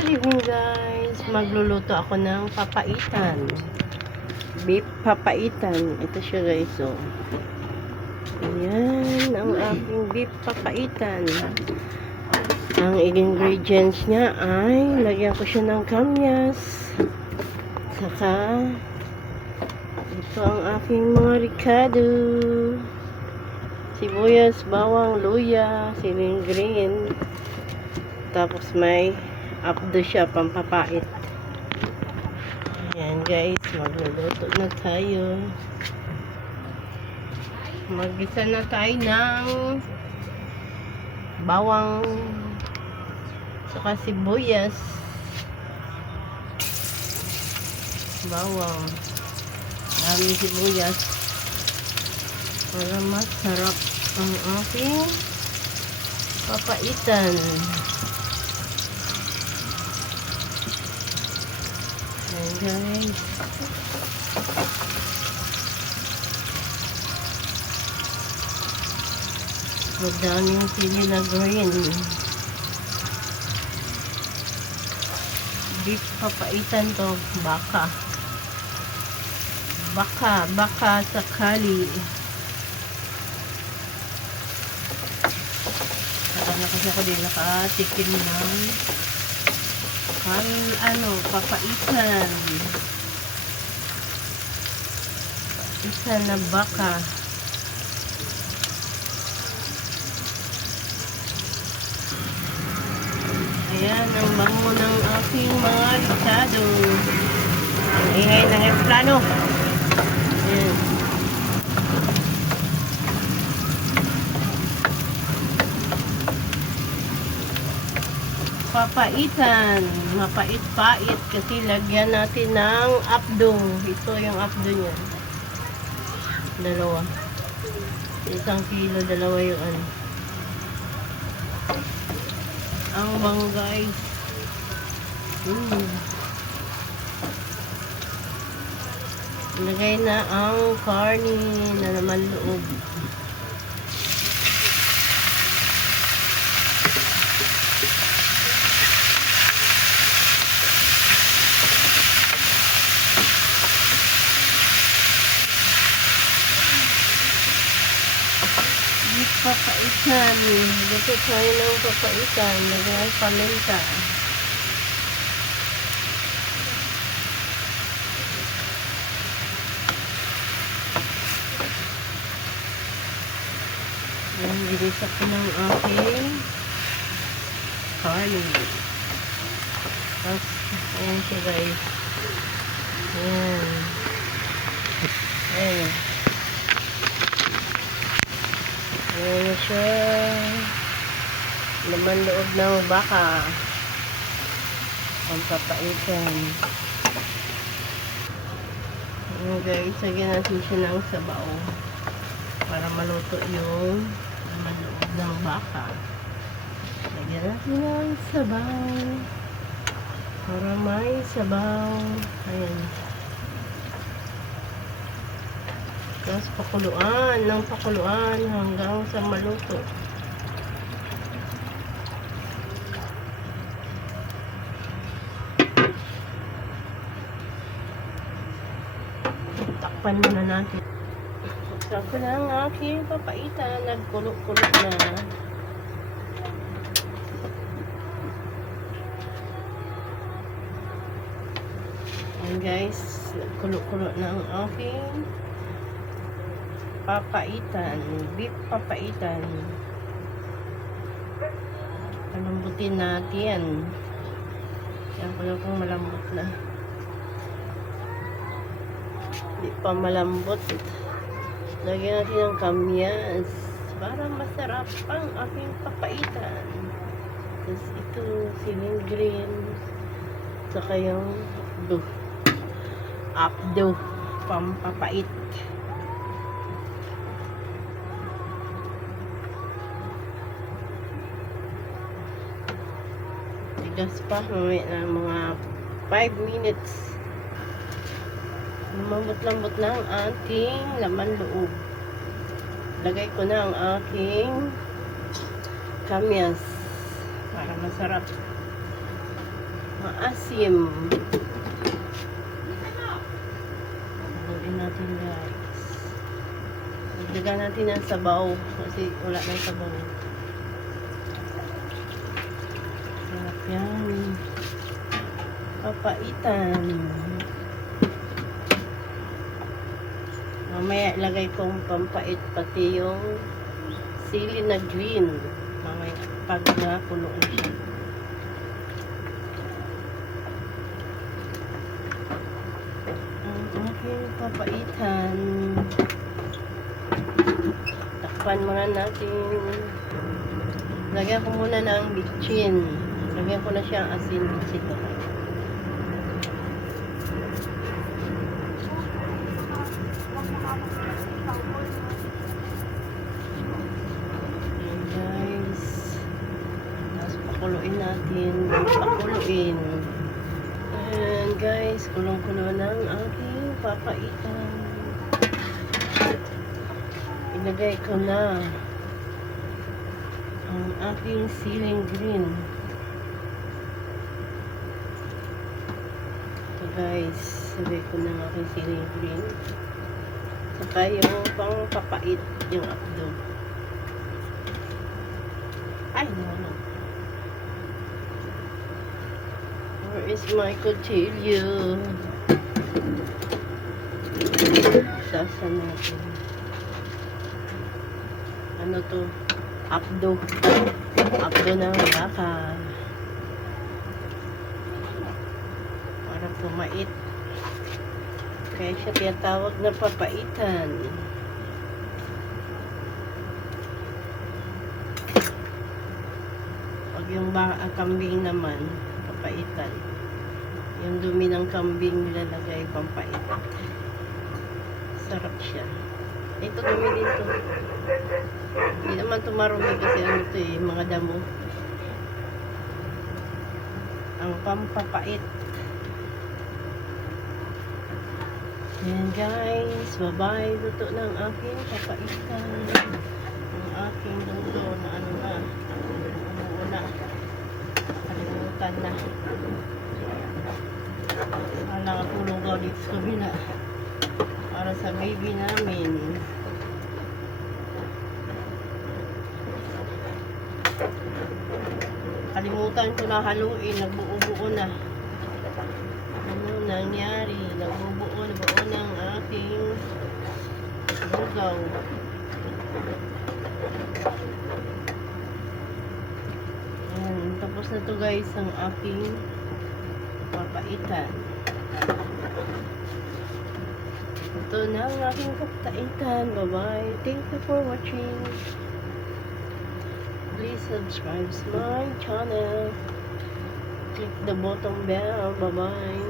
Good evening guys, magluluto ako ng papaitan, beef papaitan. Ito siya guys, oh. Ayan ang aking beef papaitan. Ang ingredients niya ay lagyan ko siya ng kamyas, saka ito ang aking mga ricado, sibuyas, bawang, luya, siling green, tapos may apdo siya, pampapait. Ayan guys, magluluto na tayo. Mag-isa na tayo ng bawang, saka sibuyas, bawang, daming sibuyas para masarap ang aking papaitan. Ayan guys, madaming sili na green. Beef papaitan to, baka sakali. Nakana kasi ako din nakatikim ng papaitan. Papaitan na baka. Ayan, ang bango ng aking mga ricado. Ang ingay ng eplano. Ayan. Papaitan. Mapait-pait kasi lagyan natin ng apdo. Ito yung apdo niya. Dalawa. 1 kilo, dalawa yung ano. Ang bango guys. Lagay na ang karni na naman loob. Papaitan. Dito tayo ng papaitan. Lagyan ang paminta. Ayan, ginisa ko ng aking karni. Tapos, ayan siya guys. Ayan. Ayan. Ayan siya. Laman loob ng baka. Pampapaitan. Ayan guys, lagyan natin siya ng sabaw para maluto yung laman loob ng baka. Lagyan natin ng sabaw para may sabaw. Ayan. Tapos pakuluan ng pakuluan hanggang sa maluto. Takpan muna natin. Takpan na ang aking papaitan. Nagkulo-kulo na. Ayan guys, kulo-kulo na ang aking papaitan, beef papaitan. Palambutin natin. Yan ko lang kung malambot na. Hindi pa malambot. Lagyan natin ng kamyas para masarap ang aking papaitan. Tapos ito, siling green. Saka yung apdo, pampapait. Tigas pa, mamaya na mga 5 minutes. Lumambot-lambot na ang ating laman loob. Lagay ko na ang aking kamyas para masarap. Maasim. Haluin natin guys. Dagdagan natin ng sabaw kasi wala nang sabaw. Sarap yan. Papaitan. Mamaya ilagay kong pampait pati yung sili na green. Mamaya pag nakulo na siya. Ang aking papaitan. Takpan muna natin. Lagyan ko muna ng bitchin. Lagyan ko na siyang asin bitchin. Ayan guys. Tapos pakuluin natin. Pakuluin. Ayan guys. Kulong-kulo ng aking papaitan. Ilagay ko na ang aking siling green. Ito guys, ilagay ko na ang aking siling green. Saka yung pang papait, yung abdo. Ay, no. Where is my cotillo? Sasa natin. Ano to? Abdo. Abdo ng baka. Para pumait. Kaya siya tinatawag na papaitan. Pag yung kambing naman, papaitan. Yung dumi ng kambing nilalagay pampait. Sarap siya. Ito dumi din to. Hindi naman tumarumi kasi ano ito eh, mga damo. Ang pampapait. Ayan guys, bye-bye. Luto ng aking papaitan. Ang aking luto na ano na. Umuo na. Kalimutan na. Wala nga tulong ko dito sa kabila. Para sa baby namin. Kalimutan ko na haluin. Nagbuo-buo na. Ano nangyari? Nagbuo ng aking lugaw. Ayan, tapos na to guys ang aking papaitan. Ito na ang aking papaitan. Bye-bye. Thank you for watching. Please subscribe to my channel. Click the button bell. Bye-bye.